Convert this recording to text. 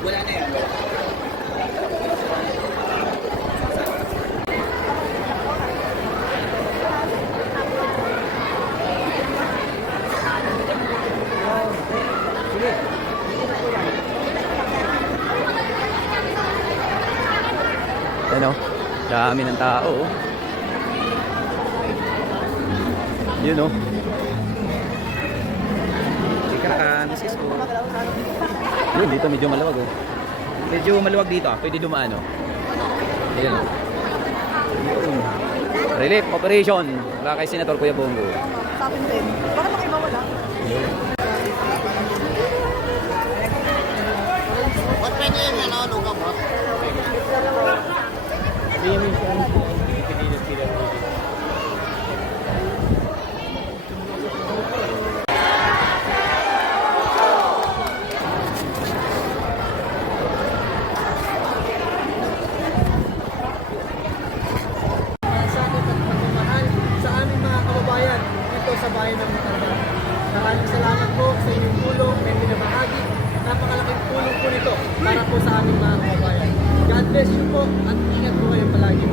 Wala na yan. Ano? Dami ng tao. Oh. Yun oh. Ikakan, Cisco. Yun, dito medyo maluwag oh. Medyo maluwag dito ah. Pwede dumaan oh. Ayun oh. Yun. Relief operation. Wala kay Senator Kuya Bongo. Sa akin din. Bakit ako iba wala? Ba't pwede yung lugaw mo? Sa bayan ng Matarba. Maraming salamat po sa inyong tulong na binabahagi. Napakalaking tulong po nito para po sa aming mga kababayan. God bless you po at ingat po kayo palagi.